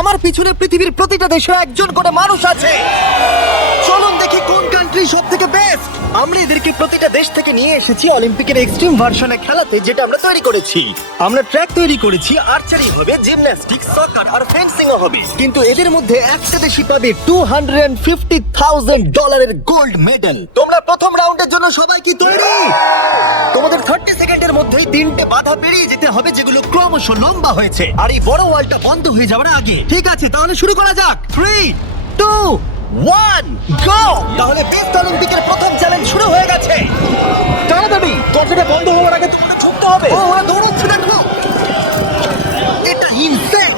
আমার পিছনে পৃথিবীর প্রতিটা দেশে একজন করে মানুষ আছে। চলুন দেখি কোন কান্ট্রি সব থেকে বেস্ট। আমরা এদেরকে প্রতিটা দেশ থেকে নিয়ে এসেছি অলিম্পিকের এক্সট্রিম ভার্সনে খেলাতে, যেটা আমরা তৈরি করেছি। আমরা ট্র্যাক তৈরি করেছি, আর্চারি হবে, জিমন্যাস্টিক্স, সকার আর ফেন্সিংও হবে। কিন্তু এদের মধ্যে একটা দেশই পাবে $250,000 গোল্ড মেডেল। তোমরা প্রথম রাউন্ডের জন্য সবাই কি তৈরি? তোমাদের 30 সেকেন্ডের মধ্যেই 3টে বাধা পেরিয়ে যেতে হবে, যেগুলো ক্রমশ লম্বা হয়েছে, আর এই বড় ওয়ালটা বন্ধ হয়ে যাওয়ার আগে। ঠিক আছে, তাহলে শুরু করা যাক। 3, 2, 1, গো! তাহলে বেস্ট অলিম্পিকের প্রথম চ্যালেঞ্জ শুরু হয়ে গেছে। তাড়াতাড়ি, দরজাটা বন্ধ হওয়ার আগে তোমাকে ছুটতে হবে। ও, ওরা দৌড়চ্ছে, দেখো। এটা ইনসেন।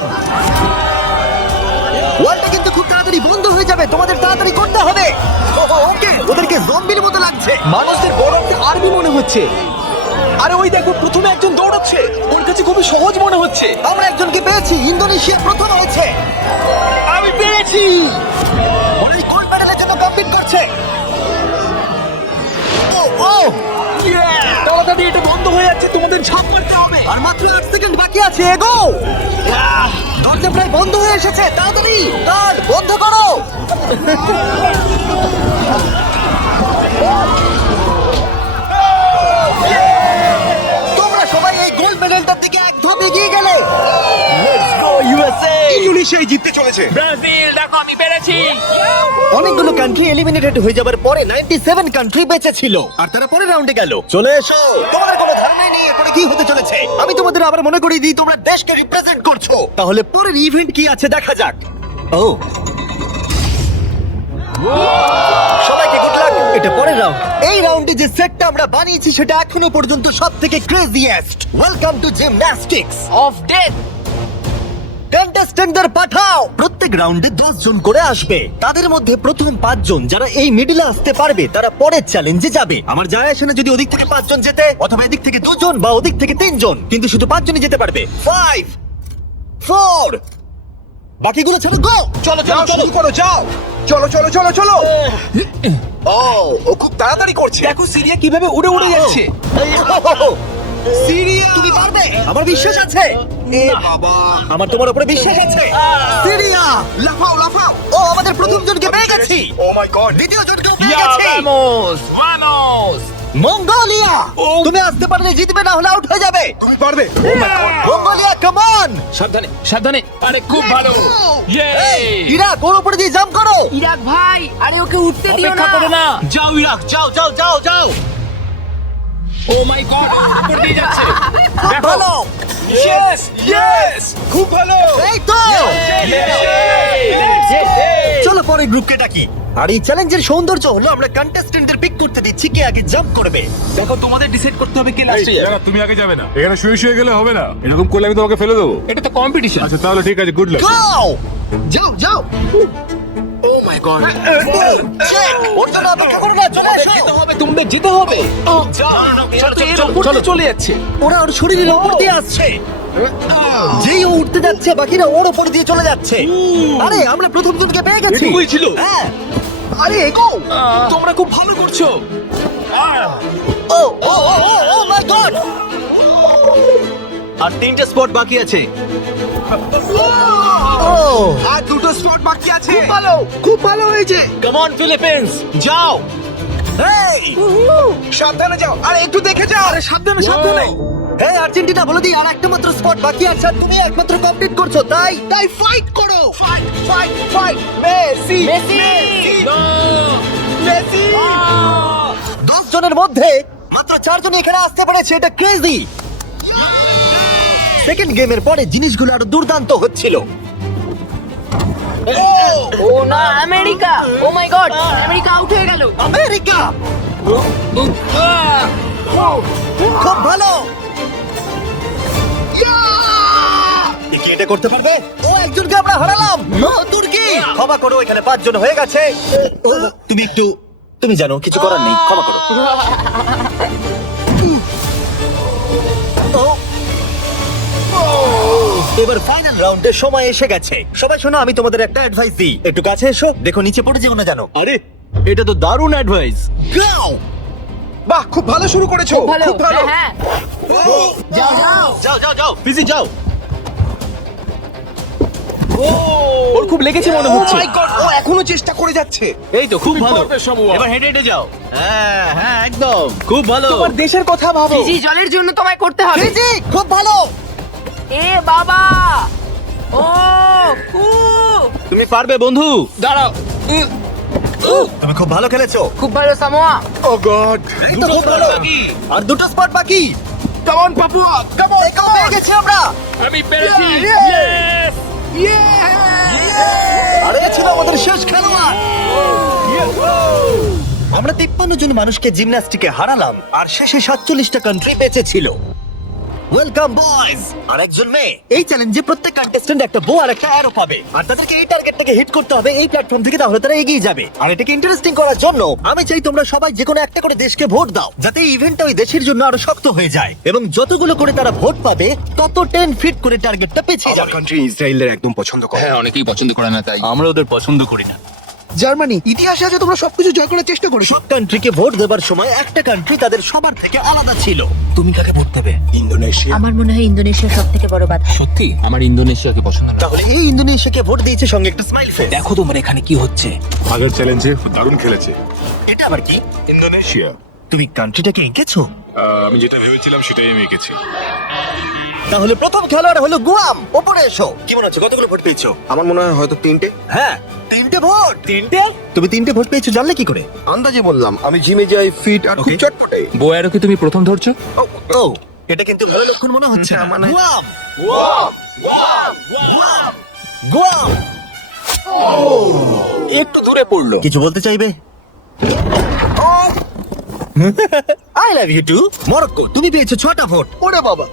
ওয়ালটা কিন্তু খুব তাড়াতাড়ি বন্ধ হয়ে যাবে, তোমাদের তাড়াতাড়ি করতে হবে। ওকে, ওদেরকে জম্বির মতো লাগছে। মানুষদের বড় একটা আর্মি মনে হচ্ছে। আরে ওই দেখো, প্রথমে একজন দৌড়াচ্ছে, ওর কাছে খুবই সহজ মনে হচ্ছে। আমরা একজনকে পেয়েছি, ইন্দোনেশিয়া প্রথম হয়েছে। আমি পেরেছি। ওরা এই গোল্ড মেডেলের জন্য কম্পিট করছে। ও ও, তাড়াতাড়ি, এটা বন্ধ হয়ে যাচ্ছে, তোমাদের ঝাঁপ মারতে হবে। আর মাত্র 8 সেকেন্ড বাকি আছে, এগো। দরজা প্রায় বন্ধ হয়ে এসেছে, তাড়াতাড়ি গার্ড বন্ধ করো। তোমরা সবাই এই গোল্ড মেডেলটার দিকে একদম এগিয়ে গেলে। Let's go USA. ইন্দোনেশিয়াই জিততে চলেছে। ব্রাজিল, দেখো আমি পেরেছি। অনেকগুলো কান্ট্রি এলিমিনেটেড হয়ে যাবার পরে 97 কান্ট্রি বেঁচে ছিল, আর তারা পরের রাউন্ডে গেল। চলে এসো, তোমাদের কোনো ধারণা নেই এরপরে কি হতে চলেছে। আমি তোমাদের আবার মনে করিয়ে দিই, তোমরা দেশকে রিপ্রেজেন্ট করছো। তাহলে পরের ইভেন্ট কি আছে দেখা যাক। ও, সবাইকে গুড লাক। এটা পরের রাউন্ড। এই রাউন্ডে যে সেটটা আমরা বানিয়েছি সেটা এখনো পর্যন্ত সবথেকে craziest. Welcome to gymnastics. Of death. কন্টেস্টেন্টদের পাঠাও। প্রত্যেক রাউন্ডে 10 জন করে আসবে। তাদের মধ্যে প্রথম 5 জন যারা এই মিডলে আসতে পারবে তারা পরের চ্যালেঞ্জে যাবে। আমার যায় আসে না যদি ওদিক থেকে 5 জন যেতে, অথবা এদিক থেকে 2 জন বা ওদিক থেকে 3 জন, কিন্তু শুধু 5 জনই যেতে পারবে। 5, 4, বাকিগুলো ছেড়ে গো। চলো চলো, শুরু করো, যাও। চলো চলো চলো চলো। ও খুব তাড়াতাড়ি করছে। দেখো সিরিয়া কিভাবে উড়ে উড়ে যাচ্ছে। সিরিয়া, তুমি পারবে, আমার বিশ্বাস আছে। এ বাবা, আমার তোমার উপরে বিশ্বাস আছে। সিরিয়া, লাফাও লাফাও। ও আমাদের প্রথম জনকে পেয়ে গেছি। ও মাই গড। দ্বিতীয় জনকেও পেয়ে ইয়া গেছি। Vamos, vamos. মঙ্গোলিয়া, তুমি আসতে পারলে জিতবে, না হলে আউট হয়ে যাবে। তুমি পারবে। Mongolia, come on. সাবধানে, সাবধানে। আরে খুব ভালো। ইয়ে। ইরাক, ওর উপরে দিয়ে জাম্প করো। ইরাক ভাই, আরে ওকে উঠতে দিও অপেক্ষা না। করো না। যাও ইরাক, যাও যাও যাও যাও। ও মাই গড, উপর দিয়ে যাচ্ছে। দেখো। ভালো, ইয়েস ইয়েস, খুব ভালো। এই তো। Yay! চলো পরের গ্রুপকে ডাকি। আর এই চ্যালেঞ্জের সৌন্দর্য হলো আমরা কন্টেস্টেন্টদের পিক করতে দিচ্ছি কে আগে জাম্প করবে। দেখো, তোমাদের ডিসাইড করতে হবে কে লাস্টে যাবে। না, তুমি আগে যাবে না, এখানে শুয়ে শুয়ে গেলে হবে না। এরকম করলে আমি তোমাকে ফেলে দেবো। এটা তো কম্পিটিশন। আচ্ছা তাহলে ঠিক আছে, গুড লাক। যাও যাও যাও। ও মাই গড। ওর জন্য অপেক্ষা করো না, চলে এসো। যেতে হবে, তোমাদের যেতে হবে। যাও। চলো, এর চলো, উপর চলো। দিয়ে চলে যাচ্ছে। ওরা ওর শরীরের উপর দিয়ে আসছে। যেই ও উঠতে যাচ্ছে বাকিরা ওর উপর দিয়ে চলে যাচ্ছে। আরে আমরা প্রথম জনকে পেয়ে গেছি। এটুকুই ছিল? হ্যাঁ। আরে এগো, তোমরা খুব ভালো করছো। ও ও ও ও ও মাই গড। আর 3টে স্পট বাকি আছে। ও আর 2টো স্পট বাকি আছে। খুব ভালো, খুব ভালো হয়েছে। কাম অন ফিলিপিন্স, যাও। হেই সাবধানে যাও, আর একটু দেখে যাও। আরে সাবধানে সাবধানে। হেই আর্জেন্টিনা, বলে দিই আর একটা মাত্র স্পট বাকি আছে, আর তুমি একমাত্র কমপ্লিট করছো, তাই ফাইট করো। Fight fight fight. Messi Messi. Messi. 10 জনের মধ্যে মাত্র 4 জন এখানে আসতে পেরেছে, এটা ক্রেজি। সেকেন্ড গেমের পরে জিনিসগুলো আরো দুর্দান্ত হচ্ছিল। ও না, আমেরিকা। ও মাই গড, আমেরিকা আউট হয়ে গেল। আমেরিকা, খুব ভালো। কি কি এটা করতে পারবে? ও একজনকে আমরা হারালাম। তুর্কি, ক্ষমা করো, এখানে 5 জন হয়ে গেছে। তুমি জানো কিছু করার নেই, ক্ষমা করো। ও, এবার ফাইনাল রাউন্ডের সময় এসে গেছে। সবাই শোনো, আমি তোমাদের একটা অ্যাডভাইস দিই, একটু কাছে এসো, দেখো নিচে পড়ে যেও না জানো। আরে এটা তো দারুণ অ্যাডভাইস। Go! বাহ, খুব ভালো শুরু করেছো। ভালো, খুব ভালো। হ্যাঁ। যাও যাও যাও, বিজি যাও। ওর খুব লেগেছে মনে হচ্ছে। ও এখনো চেষ্টা করে যাচ্ছে। এই তো খুব ভালো। পারবে, শামু। এবার হেঁটে হেঁটে যাও। হ্যাঁ হ্যাঁ একদম খুব ভালো। তোমার দেশের কথা ভাবো। জি জলের জন্য তোমায় করতে হবে। ফিজি, খুব ভালো। এ বাবা ও উ তুমি পারবে বন্ধু। দাঁড়াও। তুমি খুব ভালো খেলেছো। খুব ভালো সামোয়া। ও গড। এই তো খুব ভালো। আর দুটো স্পট বাকি। Come on Papua. Come on, পেয়ে গেছি আমরা। আমি পেরেছি। আর এ ছিল আমাদের শেষ খেলোয়াড়। আমরা 53 জন মানুষকে জিমন্যাস্টিকে হারালাম আর শেষে 47টা কান্ট্রি বেঁচে ছিল। Welcome boys. আর একজন মেয়ে। এই চ্যালেঞ্জে প্রত্যেক কন্টেস্ট্যান্ট একটা বো আর একটা অ্যারো পাবে, আর তাদেরকে এই টার্গেটটাকে হিট করতে হবে এই প্ল্যাটফর্ম থেকে, তাহলে তারা এগিয়ে যাবে। আর এটাকে ইন্টারেস্টিং করার জন্য আমি চাই তোমরা সবাই যে কোনো একটা করে দেশকে ভোট দাও, যাতে এই ইভেন্টটা ওই দেশের জন্য আরো শক্ত হয়ে যায়। এবং যতগুলো করে তারা ভোট পাবে তত 10 ফিট করে টার্গেটটা পেছিয়ে আমার যাবে। কান্ট্রি ইসরায়েলের একদম পছন্দ করে। হ্যাঁ অনেকেই পছন্দ করে না তাই আমরা ওদের পছন্দ করি না। জার্মানি ইতিহাসে আছে তোমরা সবকিছু জয় করার চেষ্টা করেছো। সব কান্ট্রিকে ভোট দেবার সময় একটা কান্ট্রি তাদের সবার থেকে আলাদা ছিল। তুমি কাকে ভোট দেবে? ইন্দোনেশিয়া। আমার মনে হয় ইন্দোনেশিয়া সব থেকে বড় বাধা। সত্যি আমার ইন্দোনেশিয়াকে পছন্দ না তাহলে এই ইন্দোনেশিয়াকে ভোট দিয়েছে সঙ্গে একটা স্মাইল ফেস। দেখো তোমার এখানে কি হচ্ছে। আগের চ্যালেঞ্জে দারুণ খেলেছে এটা আবার কি? ইন্দোনেশিয়া। তুমি কান্ট্রিটাকে এঁকেছো? আমি যেটা ভেবেছিলাম সেটাই আমি এঁকেছি। তাহলে প্রথম খেলোয়াড় হলো গুয়াম। ওপরে এসো। কি মনে হচ্ছে কতগুলো ভোট পেয়েছো? আমার মনে হয় হয়তো 3টে। হ্যাঁ, 3টে ভোট। 3টে? তুমি 3টে ভোট পেয়েছো জানলে কি করে? আন্দাজে বললাম, আমি জিমে যাই, ফিট আর খুব Okay. চটপটে। বোয়ারও কি তুমি প্রথম ধরছো ও, এটা কিন্তু ভালো লক্ষণ মনে হচ্ছে না। মানে- গুয়াম। গুয়াম। একটু দূরে পড়লো। কিছু বলতে চাইবে? I love you too. Morocco, তুমি পেয়েছো 6টা ভোট। ওরে বাবা।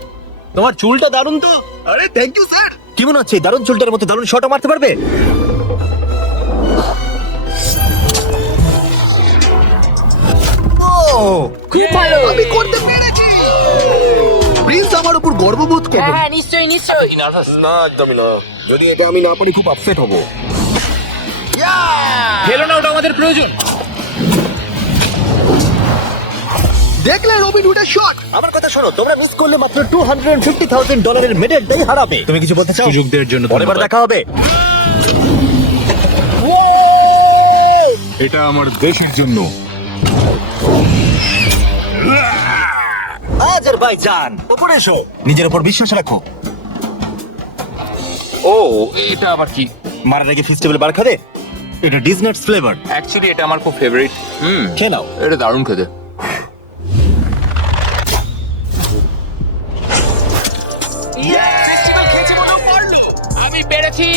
তোমার চুলটা দারুণ তো। আরে থ্যাংক ইউ স্যার। কি মনে হচ্ছে এই দারুণ চুলটার মতো দারুণ শটও মারতে পারবে? ও, খুব ভালো। আমি করতে পেরেছি। প্রিন্স আমার উপর গর্ববোধ করবে। হ্যাঁ নিশ্চয়ই নিশ্চয়ই। না একদমই না। যদি এটা আমি না পারি খুব আপসেট হব। খেলো না, ওটা আমাদের প্রয়োজন। দেখলে রবিন হুডের শট। আমার কথা শোনো, তোমরা মিস করলে মাত্র $250,000 মেডেলটাই হারাবে। তুমি কিছু বলতে চাও? সুযোগ দেওয়ার জন্য পরের বার ধন্যবাদ। দেখা হবে। এটা আমার দেশের জন্য। আজারবাইজান, ওপরে এসো। নিজের উপর বিশ্বাস রাখো। ও এটা আবার কি মারার আগে ফেস্টিভ্যাল বার খাবে? এটা ডিজনাটস ফ্লেভার। অ্যাকচুয়ালি এটা আমার খুব ফেভারিট খেয়ে নাও। এটা দারুণ খেতে আমি পেরেছি।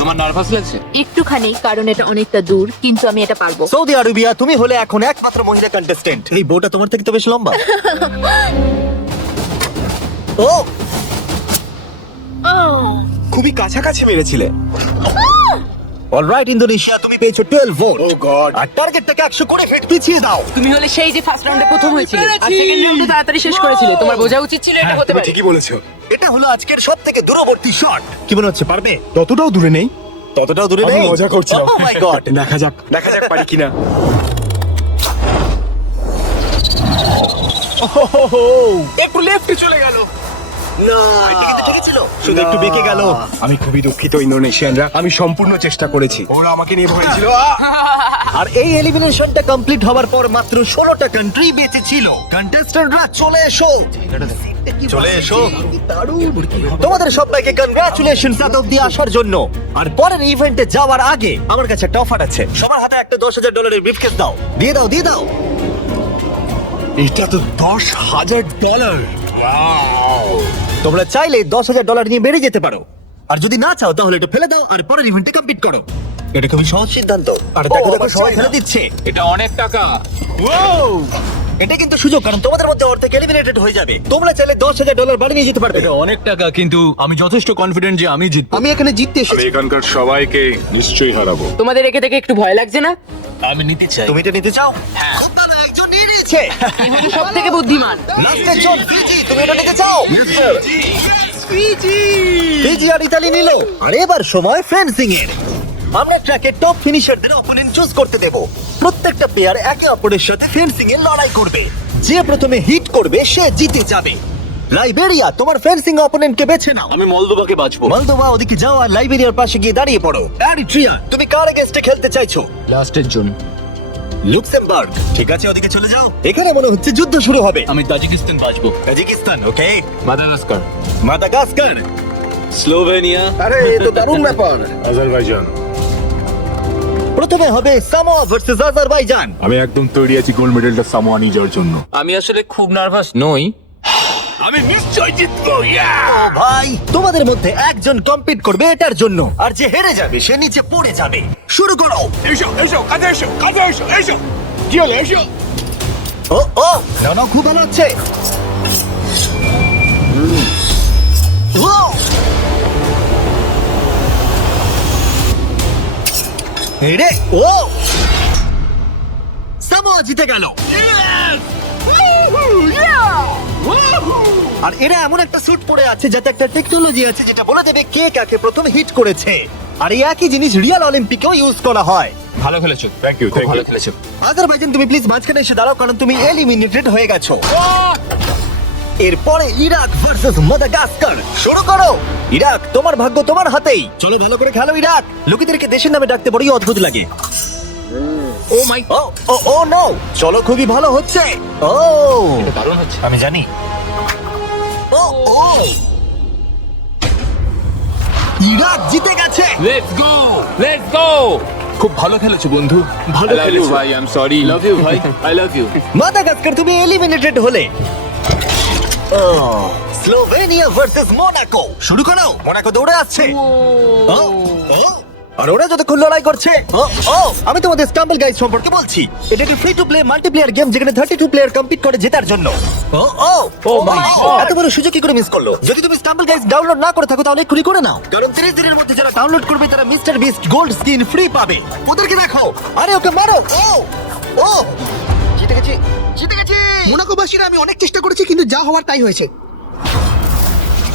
তোমার নার্ভাস লাগছে একটুখানি, কারণ এটা অনেকটা দূর, কিন্তু আমি এটা পারবো। সৌদি আরবিয়া, তুমি হলে এখন একমাত্র মহিলা কন্টেস্টেন্ট। এই বউটা তোমার থেকে তো বেশ লম্বা। ও, খুবই কাছাকাছি মেরেছিলে। অলরাইট ইন্দোনেশিয়া, তুমি পেয়েছো 12 ভোট। ও গড। আর টার্গেটটাকে 100 করে হিট পিছিয়ে দাও। তুমি হলে সেই যে ফার্স্ট রাউন্ডে প্রথম হয়েছিল আর সেকেন্ড রাউন্ডে তাড়াতাড়ি শেষ করেছিলে। তোমার বোঝা উচিত ছিল এটা হতে তুমি পারে। ঠিকই বলেছো। এটা হলো আজকের সবথেকে দূরবর্তী শট। কি মনে হচ্ছে পারবে? ততটাও দূরে নেই। ততটাও দূরে আমি নেই। মজা করছিলাম। Oh my God! দেখা যাক পারি কিনা। একটু লেফটে চলে গেল। না, এটা কিন্তু ঠিকই ছিল, শুধু একটু বেঁকে গেল। আমি খুবই দুঃখিত ইন্দোনেশিয়ানরা, আমি সম্পূর্ণ চেষ্টা করেছি। ওরা আমাকে নিয়ে ভরেছিল। আর এই এলিমিনেশনটা কমপ্লিট হওয়ার পর মাত্র 16টা কান্ট্রি বেঁচে ছিল। কন্টেস্ট্যান্টরা চলে এসো। চলে এসো। তোমাদের সবাইকে কনগ্রাচুলেশনস এত অব্দি আসার জন্য। আর পরের ইভেন্টে যাওয়ার আগে আমার কাছে একটা অফার আছে। সবার হাতে একটা $10,000 ব্রিফকেস দাও। দিয়ে দাও, দিয়ে দাও। এটা তো $10,000। তোমরা চাইলে $10,000 নিয়ে বেরিয়ে যেতে পারো। আর যদি না চাও তাহলে এটা ফেলে দাও আর পরের ইভেন্টে কমপ্লিট করো। এটা খুবই সহজ সিদ্ধান্ত। আর দেখো দেখো সবাই ফেলে দিচ্ছে। এটা অনেক টাকা এটা কিন্তু সুযোগ, কারণ তোমাদের মধ্যে অর্ধেক এলিমিনেটেড হয়ে যাবে। তোমরা চাইলে $10,000 বাড়ি নিয়ে যেতে পারবে। এটা অনেক টাকা, কিন্তু আমি যথেষ্ট কনফিডেন্ট যে আমি জিতবো। আমি এখানে জিততে আমি এসেছি। এখানকার সবাইকে নিশ্চয়ই হারাবো। তোমাদের একে থেকে একটু ভয় লাগছে না? আমি নিতে চাই। তুমি এটা নিতে চাও? খুব ভালো, একজন নিয়ে নিয়েছে। এই হলো সব থেকে বুদ্ধিমান। লাস্টের জন ফিজি, তুমি এটা নিতে চাও? ফিজি আর ইতালি নিল। আর এবার সময় ফেন্সিং এর। আমরা ট্র্যাকে টপ ফিনিশারদের অপোনেন্ট চুজ করতে দেব। প্রত্যেকটা প্লেয়ার একে অপরের সাথে ফেন্সিং এ লড়াই করবে। যে প্রথমে হিট করবে সে জিতে যাবে। লাইবেরিয়া, তোমার ফেন্সিং অপোনেন্টকে বেছে নাও। আমি মলদোভাকে বাঁচবো। মলদোভা ওদিকে যাও আর লাইবেরিয়ার পাশে গিয়ে দাঁড়িয়ে পড়ো। এরিট্রিয়া, তুমি কার এগেইনস্টে খেলতে চাইছো? লাস্টের জন। লুক্সেমবার্গ, ঠিক আছে ওদিকে চলে যাও। এখানে মনে হচ্ছে যুদ্ধ শুরু হবে। আমি তাজিকিস্তান বাঁচবো। তাজিকিস্তান, ওকে। মাদাগাস্কার। Madagascar, Slovenia. আরে এ তো দারুণ ব্যাপার। আজারবাইজান। প্রথমে হবে সামোয়া ভার্সেস আজারবাইজান। আমি একদম তৈরি আছি গোল্ড মেডেলটা সামোয়া নিয়ে যাওয়ার জন্য। আমি আসলে খুব নার্ভাস নই। আমি নিশ্চয় জিতবো। ও ভাই, তোমাদের মধ্যে একজন কম্পিট করবে এটার জন্য, আর যে হেরে যাবে সে নিচে পড়ে যাবে। শুরু করো। এসো এসো কাজে এসো কাজে এসো এসো কি হলো এসো। ও ও, না না, খুব ভালো হচ্ছে। ও! এরে, ও! সামোয়া জিতে গেল। আর এরা এমন একটা স্যুট পরে আছে যাতে একটা টেকনোলজি আছে যেটা বলে দেবে কে কাকে প্রথম হিট করেছে। আর এই একই জিনিস রিয়াল অলিম্পিকেও ইউজ করা হয়। ভালো খেলেছো। থ্যাংক ইউ খুব থ্যাংক ভালো ইউ। খেলেছো। আজারবাইজান, তুমি প্লিজ মাঝখানে এসে দাঁড়াও, কারণ তুমি এলিমিনেটেড হয়ে গেছো। এরপরে ইরাক ভার্সেস মাদাগাস্কার। শুরু করো। ইরাক, তোমার ভাগ্য তোমার হাতেই। চলো ভালো করে খেলো ইরাক। লোকেদেরকে দেশের নামে ডাকতে বড়ই অদ্ভুত লাগে। ও মাই, ও ও ও নো, চলো খুবই ভালো হচ্ছে। ও, এটা দারুণ হচ্ছে। আমি জানি। ও ও, ইরাক জিতে গেছে। Let's go let's go. খুব ভালো খেলেছো বন্ধু। ভালো I love you খেলেছো। ভাই, I am sorry. Love you ভাই, আই লাভ ইউ। মাদাগাস্কার, তুমি এলিমিনেটেড হলে। ও, স্লোভেনিয়া ভার্সেস মোনাকো। শুরু করো। মোনাকো দৌড়ে আসছে। ও, ও, আর ওরা যতক্ষণ লড়াই করছে। ও ও, আমি তোমাদের স্টাম্বল গাইজ সম্পর্কে বলছি। এটা একটি free to play multiplayer game যেখানে 32 প্লেয়ার কম্পিট করে জেতার জন্য। ও ও ও মাই গড, এত বড় সুযোগ কি করে মিস করলো? যদি তুমি স্টাম্বল গাইজ ডাউনলোড না করে থাকো তাহলে এক্ষুনি করে নাও, কারণ 30 দিনের মধ্যে যারা ডাউনলোড করবে তারা mister beast gold skin free পাবে। ওদেরকে দেখো। আরে ওকে মারো। ও ও, জিতে গেছি, জিতে গেছি। মোনাকোবাসীরা আমি অনেক চেষ্টা করেছি কিন্তু যা হওয়ার তাই হয়েছে।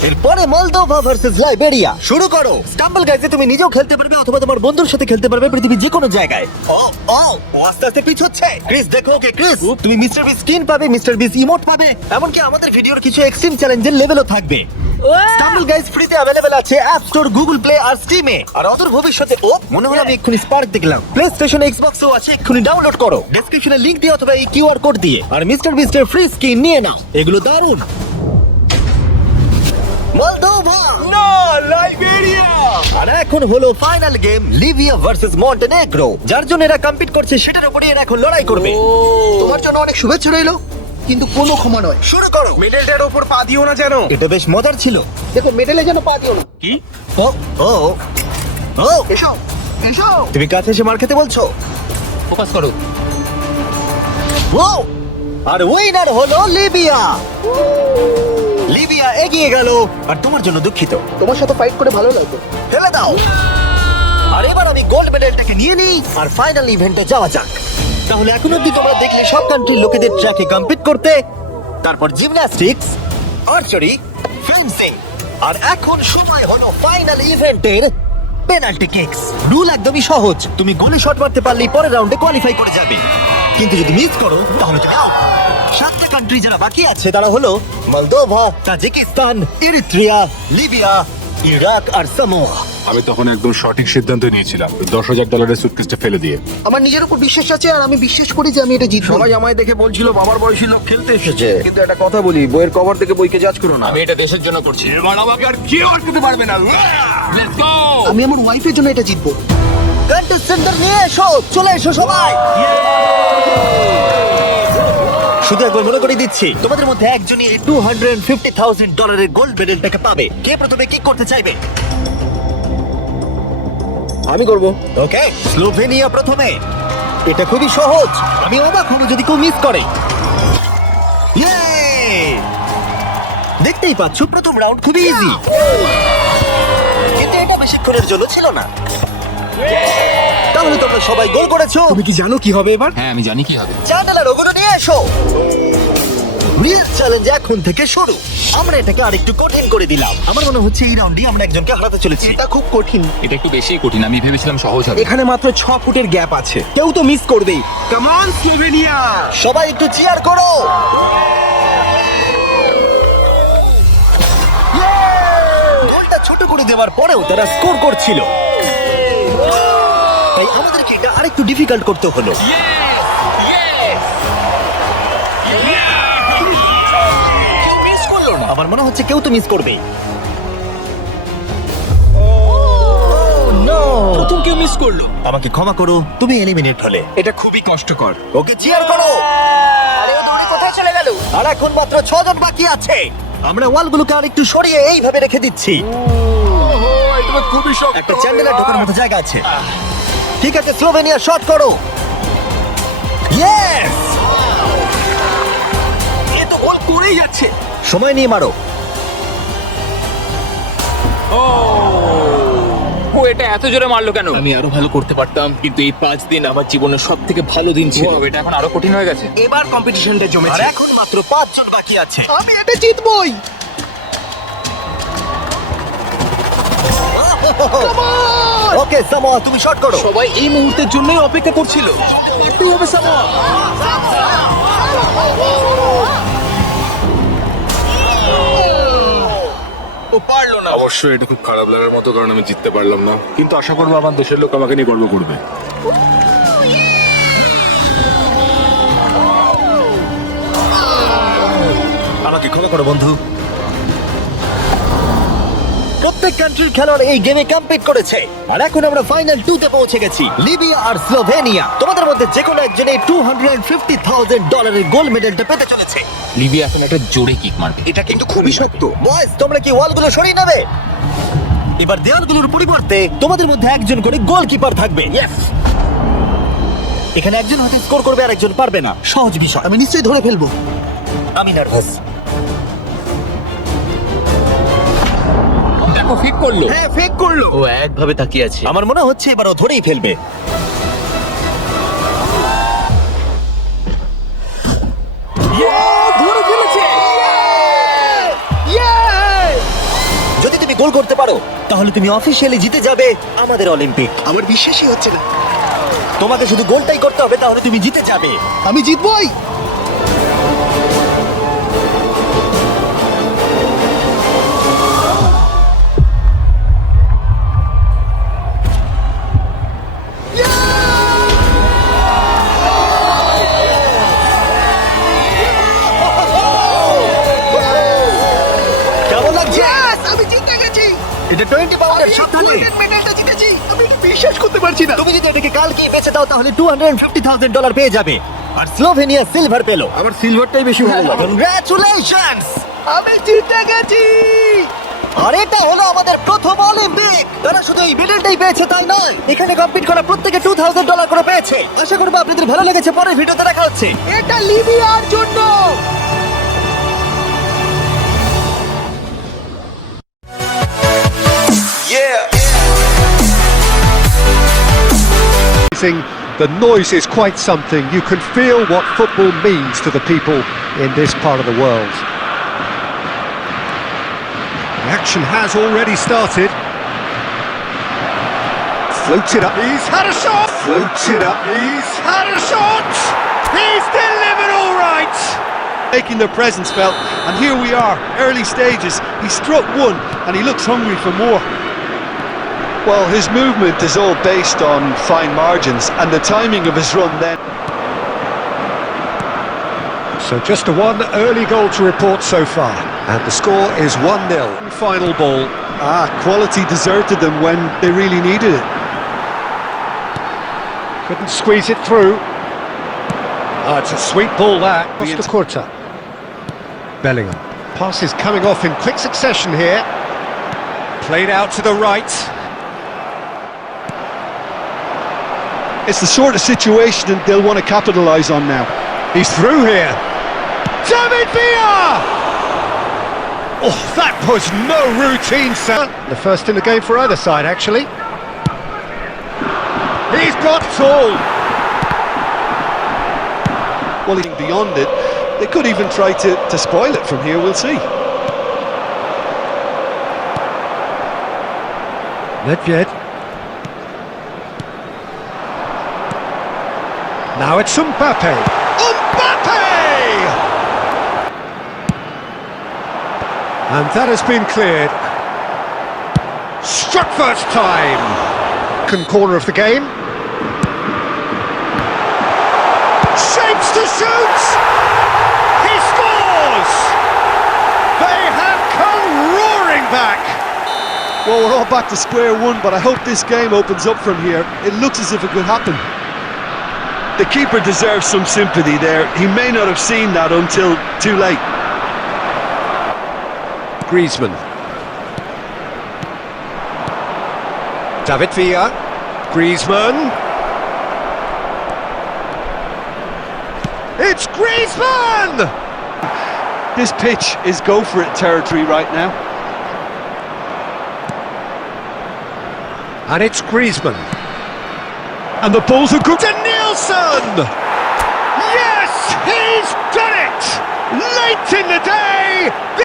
এরপরে মলদোভা ভার্সেস লাইবেরিয়া। শুরু করো। স্টাম্বল গাইজে তুমি নিজেও খেলতে পারবে অথবা তোমার বন্ধুর সাথে খেলতে পারবে পৃথিবীর যে কোনো জায়গায়। ও ও, ও আস্তে আস্তে পিছোচ্ছে। ক্রিস দেখো ওকে। ক্রিস, তুমি মিস্টার বিস স্কিন পাবে, মিস্টার বিস ইমোট পাবে, এমনকি আমাদের ভিডিওর কিছু এক্সট্রিম চ্যালেঞ্জের লেভেলও থাকবে। স্টাম্বল গাইজ ফ্রিতে অ্যাভেলেবল আছে অ্যাপ স্টোর, গুগল প্লে আর স্টিমে। আর অদূর ভবিষ্যতে, ও মনে হলো আমি এক্ষুনি স্পার্ক দেখলাম, প্লে স্টেশন, এক্সবক্সও আছে, এক্ষুনি ডাউনলোড করো ডেসক্রিপশনে লিংক দিয়ে অথবা এই কিউআর কোড দিয়ে, আর মিস্টার বিস্টের ফ্রি স্কিন নিয়ে নাও। এগুলো দারুণ। মলদোভা না, লাইবেরিয়া। আর এখন হলো final game, Libya versus Montenegro. যার জন্য এরা কম্পিট করছে সেটার উপরে এরা এখন লড়াই করবে। তোমার জন্য অনেক শুভেচ্ছা রইলো, কিন্তু কোনো ক্ষমা নয়। শুরু করো। মেডেলটার ওপর পা দিও না যেন। এটা বেশ মজার ছিল। দেখো মেডেলে যেন পা দিও না। কি? ও ও ও, এসো এসো। তুমি কাছে এসে মার খেতে বলছো? ফোকাস করো। ও, আর উইনার হলো লিবিয়া। লিবিয়া এগিয়ে গেল। আর তোমার জন্য দুঃখিত। তোমার সাথে ফাইট করে ভালো লাগলো। ফেলে দাও। আর এবার আমি গোল্ড মেডেলটাকে নিয়ে নিই আর ফাইনাল ইভেন্টে যাওয়া যাক। তাহলে এখন অব্দি তোমরা দেখলে সব কান্ট্রির লোকেদের ট্র্যাকে কম্পিট করতে, তারপর জিমন্যাস্টিক্স, আর্চারি, ফেন্সিং, আর এখন সময় হলো ফাইনাল ইভেন্টের পেনাল্টি কিকস। রুল একদমই সহজ, তুমি গোলে শট মারতে পারলেই পরের রাউন্ডে কোয়ালিফাই করে যাবে, কিন্তু যদি মিস করো তাহলে তুমি আউট। 7টা কান্ট্রি যারা বাকি আছে তারা হলো Moldova, Tajikistan, Eritrea, Libya, Iraq আর সামোয়া। আমি তখন একদম সঠিক সিদ্ধান্ত নিয়েছিলাম, $10,000 সুটকেসটা ফেলে দিয়ে। আমার নিজের উপর বিশ্বাস আছে আর আমি বিশ্বাস করি যে আমি এটা জিতবো। সবাই আমায় দেখে বলছিল বাবার বয়সী লোক খেলতে এসেছে, কিন্তু একটা কথা বলি, বইয়ের কভার দেখে বইকে জাজ করো না। আমি এটা দেশের জন্য করছি। এবার আমাকে আর কেউ আটকাতে পারবে না। Let's go. আমি আমার ওয়াইফের জন্য এটা জিতবো। কন্টেস্টেন্টদের নিয়ে এসো, চলে এসো সবাই। শুধু একবার মনে করে দিচ্ছি, তোমাদের মধ্যে একজনই এই $250,000 গোল্ড মেডেলটাকে পাবে। কে প্রথমে কি করতে চাইবে? আমি করব। ওকে, স্লোভেনিয়া প্রথমে। এটা খুবই সহজ, আমি অবাক হব যদি কেউ মিস করে। Yay! দেখতেই পাচ্ছ প্রথম রাউন্ড খুবই ইজি, কিন্তু এটা বেশিক্ষণের জন্য ছিল না। তাহলে তোমরা সবাই গোল করেছো। তুমি কি জানো কি হবে এবার? হ্যাঁ আমি জানি কি হবে। চ্যান্ডেলার ওগুলো নিয়ে এসো। রিয়েল চ্যালেঞ্জ এখন থেকে শুরু। আমরা এটাকে আরেকটু কঠিন করে দিলাম। আমার মনে হচ্ছে এই রাউন্ডে আমরা একজনকে হারাতে চলেছি। এটা খুব কঠিন। এটা একটু বেশি কঠিন, আমি ভেবেছিলাম সহজ হবে। এখানে মাত্র 6 ফুটের গ্যাপ আছে, কেউ তো মিস করবেই। Come on Slovenia. সবাই একটু চিয়ার করো। ছোট করে দেওয়ার পরেও তারা স্কোর করছিল। তাই আমাদেরকে এটা আরেকটু ডিফিকাল্ট করতে হলো। মিস করলো না। আমার মনে হচ্ছে কেউ তো মিস করবে। প্রথম কেউ মিস করলো। আমাকে ক্ষমা করো, তুমি এলিমিনেট হলে। এটা খুবই কষ্টকর। ওকে চিয়ার করো। আরে ও দৌড়ে কোথায় চলে গেল? আর এখন মাত্র 6 জন বাকি আছে। আমরা ওয়ালগুলোকে আর একটু সরিয়ে এইভাবে রেখে দিচ্ছি। এটা খুবই শক্ত। একটা চ্যান্ডেলের ঢোকার মতো জায়গা আছে। ঠিক আছে, স্লোভেনিয়া শট করো। ইয়েস! এ তো গোল করেই যাচ্ছে। সময় নিয়ে মারো। ও এটা এত জোরে মারলো কেন? আমি আরো ভালো করতে পারতাম, কিন্তু এই 5 দিন আমার জীবনের সব থেকে ভালো দিন ছিল। Wow, এটা এখন আরো কঠিন হয়ে গেছে। এবার কম্পিটিশনটা আর জমেছে। এখন মাত্র 5 জন বাকি আছে। আমি এটা জিতবই। ওকে সামোয়া, তুমি শট করো। সবাই এই মুহূর্তের জন্যই অপেক্ষা করছিল। মারতে হবে সামোয়া। ও পারলো না। অবশ্যই এটা খুব খারাপ লাগার মতো, কারণ আমি জিততে পারলাম না, কিন্তু আশা করবো আমার দেশের লোক আমাকে নিয়ে গর্ব করবে। আমাকে ক্ষমা করো বন্ধু। প্রত্যেক কান্ট্রির খেলোয়াড় এই গেমে কম্পিট করেছে, আর এখন আমরা ফাইনাল 2 তে পৌঁছে গেছি। লিবিয়া আর স্লোভেনিয়া। তোমাদের মধ্যে যে কোনো একজন এই $250,000 গোল্ড মেডেলটা পেতে চলেছে। লিবিয়া এখন একটা জোরে কিক মারবে। এটা কিন্তু খুবই শক্ত। বয়েস, তোমরা কি ওয়ালগুলো সরিয়ে নেবে? এবার দেওয়ালগুলোর পরিবর্তে তোমাদের মধ্যে একজন করে গোলকিপার থাকবে। এখানে একজন হয়তো স্কোর করবে আর একজন পারবে না। সহজ বিষয়। আমি নিশ্চয়ই ধরে ফেলবো। আমি নার্ভাস। দেখো ফিক করলো। হ্যাঁ, ফেক করলো। ও একভাবে তাকিয়ে আছে। আমার মনে হচ্ছে এবার ও ধরেই ফেলবে। ধরে ফেলেছে। যদি তুমি গোল করতে পারো তাহলে তুমি অফিসিয়ালি জিতে যাবে আমাদের অলিম্পিক। আমার বিশ্বাসই হচ্ছে না। তোমাকে শুধু গোলটাই করতে হবে, তাহলে তুমি জিতে যাবে। আমি জিতবই। কেমন লাগছে? আমি জিতে গেছি। এটা 20 পাউন্ডের সাবধানে। মেডেলটা জিতেছি। আমি এটা বিশ্বাস করতে পারছি না। তুমি যদি এটাকে কালকেই বেচে দাও তাহলে $250,000 পেয়ে যাবে। আর স্লোভেনিয়া সিলভার পেলো। আমার সিলভারটাই বেশি ভালো লাগে। কংগ্রাচুলেশনস! আমি জিতে গেছি। আর এটা হলো আমাদের প্রথম অলিম্পিক। তারা শুধু এই মেডেলটাই পেয়েছে তাই নয়, এখানে কম্পিট করা প্রত্যেকে $2,000 করে পেয়েছে। আশা করবো আপনাদের ভালো লেগেছে। পরের ভিডিওতে দেখা হচ্ছে। এটা লিবিয়ার জন্য। The noise is quite something. You can feel what football means to the people in this part of the world. The action has already started. Floats it up. He's had a shot. Floats it up. He's had a shot. He's delivered all right. Making their presence felt, and here we are, early stages. He struck one, and he looks hungry for more. Well, his movement is all based on fine margins and the timing of his run then. So just a one early goal to report so far, and the score is 1-0. Final ball. Quality deserted them when they really needed it. Couldn't squeeze it through. It's a sweet ball that. Costa Curta. Bellingham. Pass is coming off in quick succession here. Played out to the right. It's the sort of situation that they'll want to capitalise on now. He's through here. David Villa! Oh, that was no routine, sir. The first in the game for either side, actually. He's got tall. Well, beyond it, they could even try to spoil it from here, we'll see. Nedved. Now it's Mbappe. Mbappe! And that has been cleared. struck first time. Corner of the game. Shapes to shoot. He scores. They have come roaring back. Well, we're all back to square one, but I hope this game opens up from here. It looks as if it could happen. The keeper deserves some sympathy there. He may not have seen that until too late. Griezmann. David Villa. Griezmann. It's Griezmann! This pitch is go for it territory right now. And it's Griezmann. And the balls are good to Nielsen! Yes, he's done it! Late in the day!